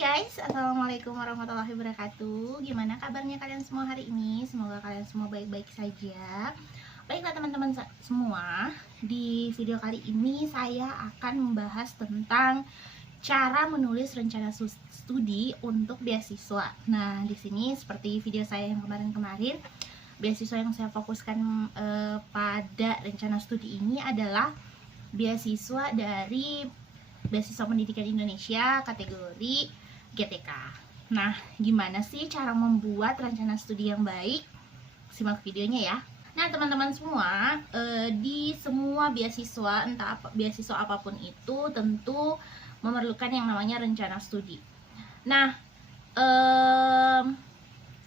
guys, assalamualaikum warahmatullahi wabarakatuh. Gimana kabarnya kalian semua hari ini? Semoga kalian semua baik-baik saja. Baiklah teman-teman semua, di video kali ini saya akan membahas tentang cara menulis rencana studi untuk beasiswa. Nah, di sini seperti video saya yang kemarin-kemarin, beasiswa yang saya fokuskan pada rencana studi ini adalah beasiswa dari Beasiswa Pendidikan Indonesia kategori GTK. Nah, gimana sih cara membuat rencana studi yang baik? Simak videonya ya. Nah, teman-teman semua, di semua beasiswa, entah beasiswa apapun itu, tentu memerlukan yang namanya rencana studi. Nah,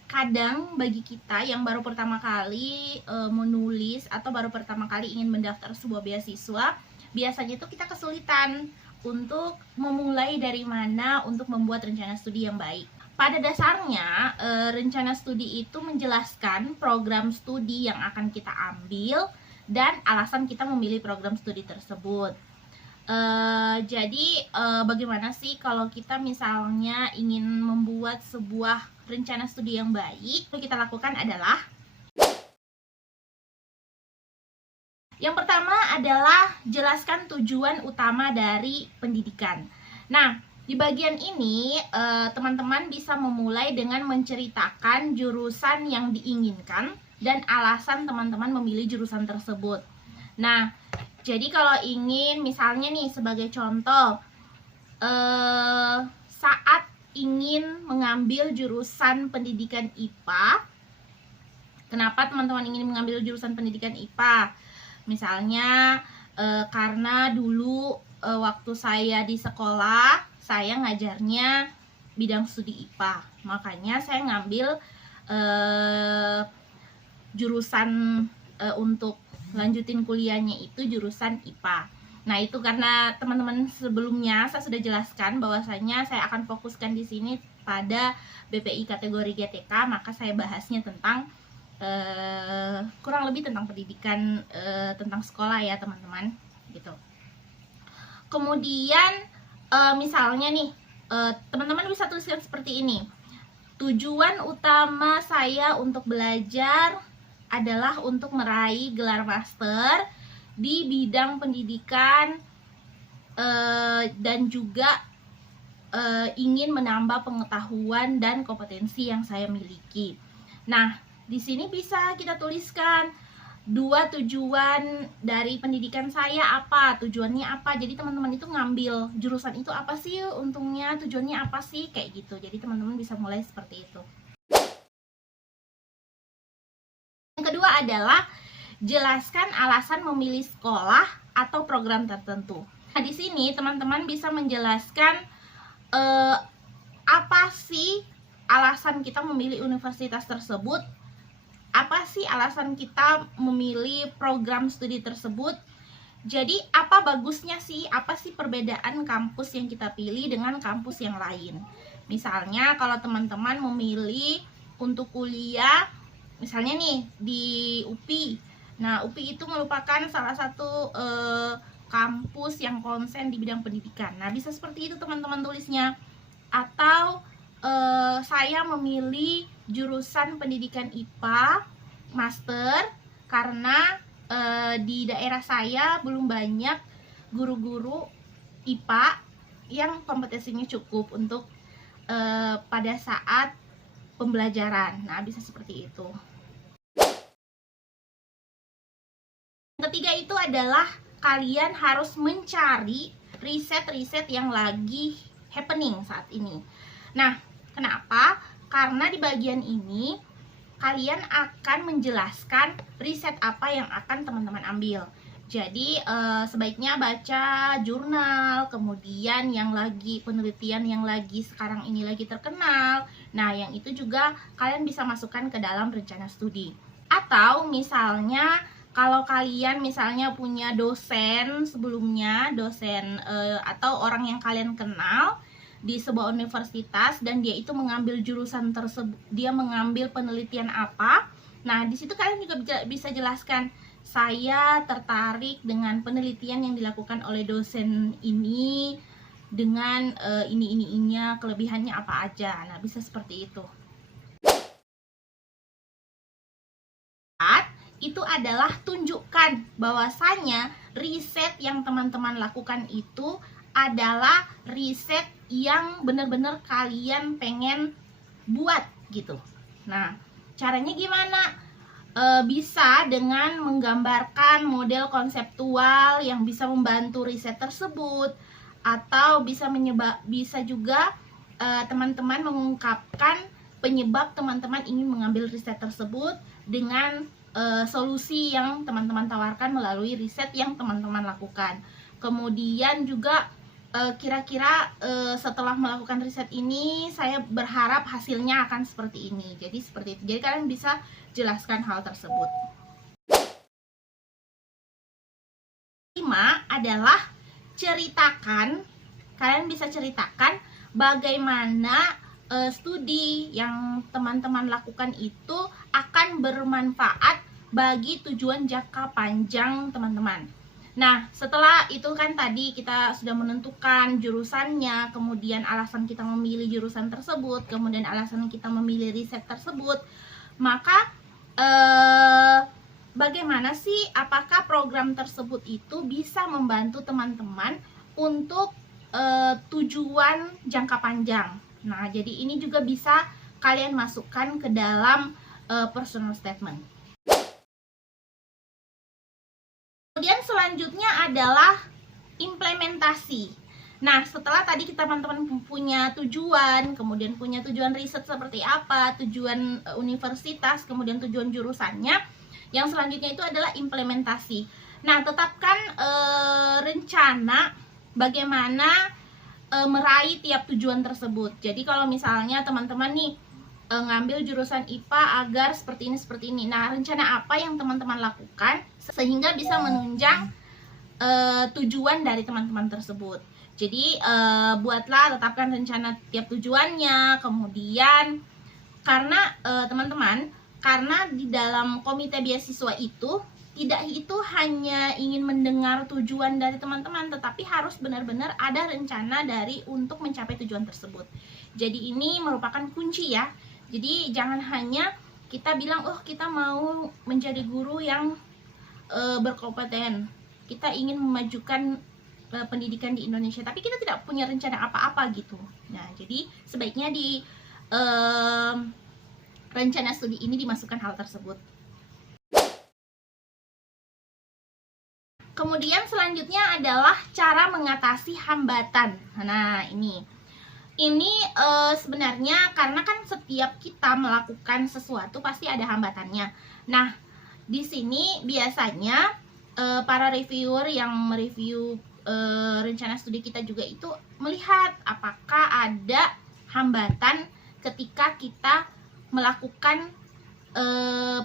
kadang bagi kita yang baru pertama kali menulis atau baru pertama kali ingin mendaftar sebuah beasiswa, biasanya itu kita kesulitan untuk memulai dari mana untuk membuat rencana studi yang baik. Pada dasarnya, rencana studi itu menjelaskan program studi yang akan kita ambil dan alasan kita memilih program studi tersebut. Jadi, bagaimana sih kalau kita misalnya ingin membuat sebuah rencana studi yang baik? Yang kita lakukan adalah yang pertama adalah jelaskan tujuan utama dari pendidikan. Nah, di bagian ini teman-teman bisa memulai dengan menceritakan jurusan yang diinginkan dan alasan teman-teman memilih jurusan tersebut. Nah, jadi kalau ingin misalnya nih sebagai contoh, saat ingin mengambil jurusan pendidikan IPA, kenapa teman-teman ingin mengambil jurusan pendidikan IPA? Misalnya karena dulu waktu saya di sekolah saya ngajarnya bidang studi IPA, makanya saya ngambil jurusan untuk lanjutin kuliahnya itu jurusan IPA. Nah, itu karena teman-teman sebelumnya saya sudah jelaskan bahwasanya saya akan fokuskan di sini pada BPI kategori GTK, maka saya bahasnya tentang kurang lebih tentang pendidikan, tentang sekolah ya teman-teman gitu. Kemudian misalnya nih teman-teman bisa tuliskan seperti ini: tujuan utama saya untuk belajar adalah untuk meraih gelar master di bidang pendidikan dan juga ingin menambah pengetahuan dan kompetensi yang saya miliki. Nah, di sini bisa kita tuliskan dua tujuan dari pendidikan saya apa, tujuannya apa. Jadi teman-teman itu ngambil jurusan itu apa sih untungnya, tujuannya apa sih, kayak gitu. Jadi teman-teman bisa mulai seperti itu. Yang kedua adalah jelaskan alasan memilih sekolah atau program tertentu. Nah, di sini teman-teman bisa menjelaskan apa sih alasan kita memilih universitas tersebut, apa sih alasan kita memilih program studi tersebut. Jadi apa bagusnya sih, apa sih perbedaan kampus yang kita pilih dengan kampus yang lain. Misalnya kalau teman-teman memilih untuk kuliah misalnya nih di UPI. Nah, UPI itu merupakan salah satu kampus yang konsen di bidang pendidikan. Nah, bisa seperti itu teman-teman tulisnya. Atau saya memilih jurusan pendidikan IPA master karena di daerah saya belum banyak guru-guru IPA yang kompetensinya cukup untuk pada saat pembelajaran. Nah, bisa seperti itu. Yang ketiga itu adalah kalian harus mencari riset-riset yang lagi happening saat ini. Nah, kenapa? Karena di bagian ini kalian akan menjelaskan riset apa yang akan teman-teman ambil. Jadi sebaiknya baca jurnal, kemudian yang lagi penelitian yang lagi sekarang ini lagi terkenal. Nah, yang itu juga kalian bisa masukkan ke dalam rencana studi. Atau misalnya kalau kalian misalnya punya dosen sebelumnya, dosen atau orang yang kalian kenal di sebuah universitas dan dia itu mengambil jurusan tersebut, dia mengambil penelitian apa. Nah, di situ kalian juga bisa jelaskan, saya tertarik dengan penelitian yang dilakukan oleh dosen ini dengan ini-ininya, kelebihannya apa aja. Nah, bisa seperti itu. Itu adalah tunjukkan bahwasanya riset yang teman-teman lakukan itu adalah riset yang benar-benar kalian pengen buat gitu. Nah, caranya gimana? Bisa dengan menggambarkan model konseptual yang bisa membantu riset tersebut, atau bisa juga teman-teman mengungkapkan penyebab teman-teman ingin mengambil riset tersebut dengan solusi yang teman-teman tawarkan melalui riset yang teman-teman lakukan. Kemudian juga kira-kira setelah melakukan riset ini saya berharap hasilnya akan seperti ini. Jadi seperti itu. Jadi kalian bisa jelaskan hal tersebut. 5 adalah ceritakan. Kalian bisa ceritakan bagaimana studi yang teman-teman lakukan itu akan bermanfaat bagi tujuan jangka panjang teman-teman. Nah, setelah itu kan tadi kita sudah menentukan jurusannya, kemudian alasan kita memilih jurusan tersebut, kemudian alasan kita memilih riset tersebut. Maka bagaimana sih, apakah program tersebut itu bisa membantu teman-teman untuk tujuan jangka panjang. Nah, jadi ini juga bisa kalian masukkan ke dalam personal statement. Kemudian selanjutnya adalah implementasi. Nah, setelah tadi kita teman-teman punya tujuan, kemudian punya tujuan riset seperti apa, tujuan universitas, kemudian tujuan jurusannya, yang selanjutnya itu adalah implementasi. Nah, tetapkan rencana bagaimana meraih tiap tujuan tersebut. Jadi kalau misalnya teman-teman nih ngambil jurusan IPA agar seperti ini. Nah, rencana apa yang teman-teman lakukan sehingga bisa menunjang tujuan dari teman-teman tersebut. Jadi buatlah, tetapkan rencana tiap tujuannya. Kemudian karena teman-teman, karena di dalam komite beasiswa itu tidak itu hanya ingin mendengar tujuan dari teman-teman, tetapi harus benar-benar ada rencana dari untuk mencapai tujuan tersebut. Jadi ini merupakan kunci ya. Jadi jangan hanya kita bilang, oh kita mau menjadi guru yang berkompeten, kita ingin memajukan pendidikan di Indonesia, tapi kita tidak punya rencana apa-apa gitu. Nah, jadi sebaiknya di rencana studi ini dimasukkan hal tersebut. Kemudian selanjutnya adalah cara mengatasi hambatan. Nah, ini sebenarnya karena kan setiap kita melakukan sesuatu pasti ada hambatannya. Nah, di sini biasanya para reviewer yang mereview rencana studi kita juga itu melihat apakah ada hambatan ketika kita melakukan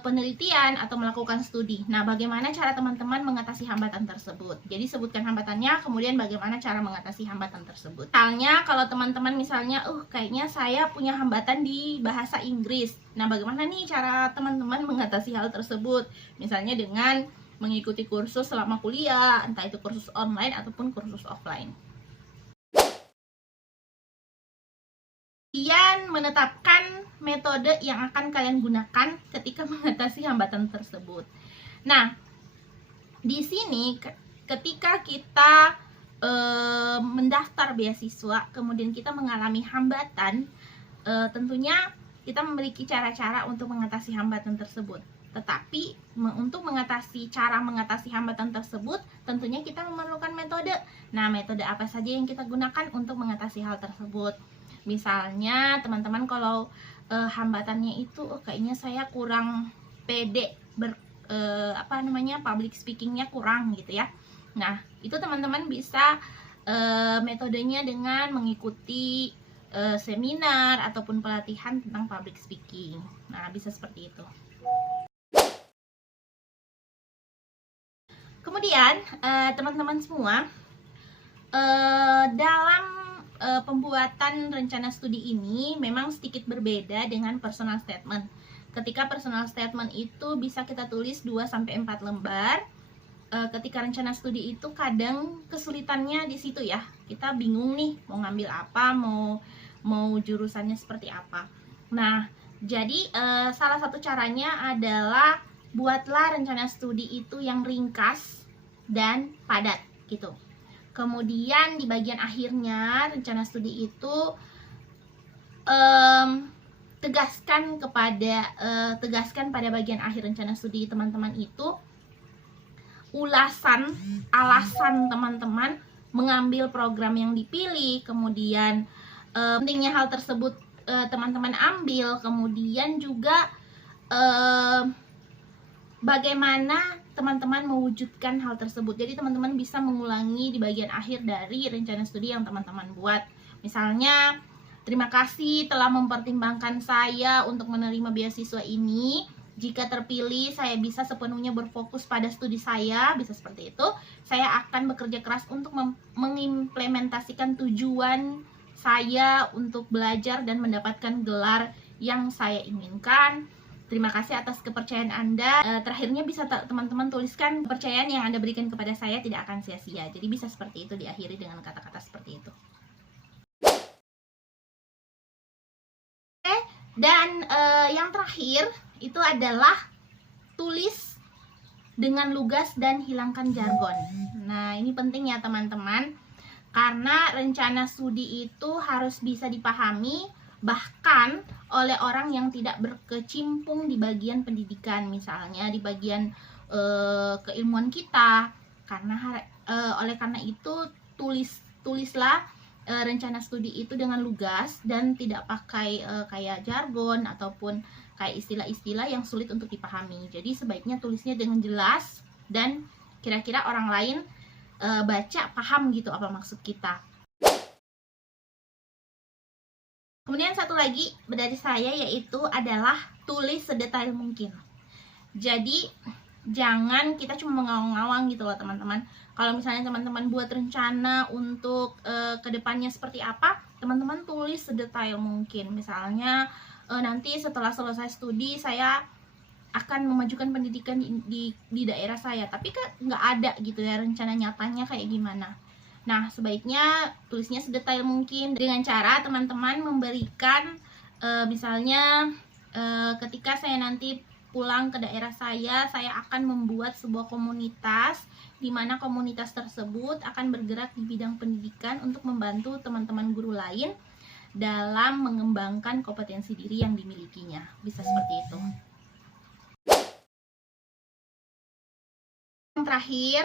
penelitian atau melakukan studi. Nah, bagaimana cara teman-teman mengatasi hambatan tersebut? Jadi sebutkan hambatannya, kemudian bagaimana cara mengatasi hambatan tersebut. Misalnya kalau teman-teman misalnya, kayaknya saya punya hambatan di bahasa Inggris. Nah, bagaimana nih cara teman-teman mengatasi hal tersebut? Misalnya dengan mengikuti kursus selama kuliah, entah itu kursus online ataupun kursus offline. Kemudian menetapkan metode yang akan kalian gunakan ketika mengatasi hambatan tersebut. Nah, di sini ketika kita mendaftar beasiswa, kemudian kita mengalami hambatan, tentunya kita memiliki cara-cara untuk mengatasi hambatan tersebut. Tetapi untuk cara mengatasi hambatan tersebut, tentunya kita memerlukan metode. Nah, metode apa saja yang kita gunakan untuk mengatasi hal tersebut? Misalnya teman-teman kalau hambatannya itu kayaknya saya kurang pede public speakingnya kurang gitu ya. Nah, itu teman-teman bisa metodenya dengan mengikuti seminar ataupun pelatihan tentang public speaking. Nah, bisa seperti itu. Kemudian teman-teman semua, dalam pembuatan rencana studi ini memang sedikit berbeda dengan personal statement. Ketika personal statement itu bisa kita tulis 2-4 lembar, ketika rencana studi itu kadang kesulitannya di situ ya. Kita bingung nih mau ngambil apa, mau jurusannya seperti apa. Nah, jadi salah satu caranya adalah buatlah rencana studi itu yang ringkas dan padat gitu. Kemudian di bagian akhirnya rencana studi itu tegaskan pada bagian akhir rencana studi teman-teman itu alasan teman-teman mengambil program yang dipilih, kemudian pentingnya hal tersebut teman-teman ambil, kemudian juga bagaimana teman-teman mewujudkan hal tersebut. Jadi teman-teman bisa mengulangi di bagian akhir dari rencana studi yang teman-teman buat. Misalnya, terima kasih telah mempertimbangkan saya untuk menerima beasiswa ini. Jika terpilih, saya bisa sepenuhnya berfokus pada studi saya, bisa seperti itu. Saya akan bekerja keras untuk mengimplementasikan tujuan saya untuk belajar dan mendapatkan gelar yang saya inginkan. Terima kasih atas kepercayaan Anda. Terakhirnya bisa teman-teman tuliskan kepercayaan yang Anda berikan kepada saya tidak akan sia-sia. Jadi bisa seperti itu, diakhiri dengan kata-kata seperti itu. Dan yang terakhir itu adalah tulis dengan lugas dan hilangkan jargon. Nah, ini penting ya teman-teman, karena rencana studi itu harus bisa dipahami bahkan oleh orang yang tidak berkecimpung di bagian pendidikan, misalnya di bagian keilmuan kita. Oleh karena itu tulislah rencana studi itu dengan lugas dan tidak pakai kayak jargon ataupun kayak istilah-istilah yang sulit untuk dipahami. Jadi sebaiknya tulisnya dengan jelas dan kira-kira orang lain baca paham gitu apa maksud kita. Kemudian satu lagi dari saya yaitu adalah tulis sedetail mungkin. Jadi jangan kita cuma mengawang-awang gitu loh teman-teman. Kalau misalnya teman-teman buat rencana untuk kedepannya seperti apa, teman-teman tulis sedetail mungkin. Misalnya nanti setelah selesai studi saya akan memajukan pendidikan di daerah saya, tapi kan nggak ada gitu ya rencana nyatanya kayak gimana. Nah, sebaiknya tulisnya sedetail mungkin dengan cara teman-teman memberikan misalnya ketika saya nanti pulang ke daerah saya akan membuat sebuah komunitas di mana komunitas tersebut akan bergerak di bidang pendidikan untuk membantu teman-teman guru lain dalam mengembangkan kompetensi diri yang dimilikinya. Bisa seperti itu. Yang terakhir,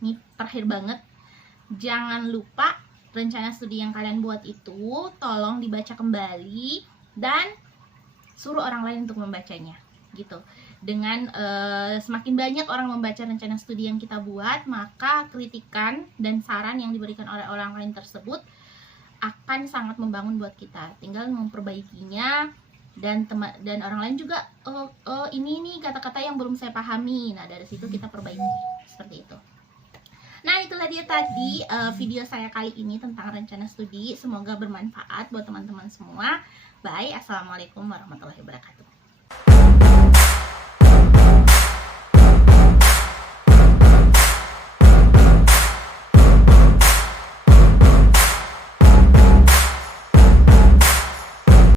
ini terakhir banget, jangan lupa rencana studi yang kalian buat itu tolong dibaca kembali dan suruh orang lain untuk membacanya gitu. Dengan semakin banyak orang membaca rencana studi yang kita buat, maka kritikan dan saran yang diberikan oleh orang lain tersebut akan sangat membangun buat kita. Tinggal memperbaikinya dan orang lain juga ini nih kata-kata yang belum saya pahami. Nah, dari situ kita perbaiki seperti itu. Nah, itulah dia tadi video saya kali ini tentang rencana studi. Semoga bermanfaat buat teman-teman semua. Bye, assalamualaikum warahmatullahi wabarakatuh.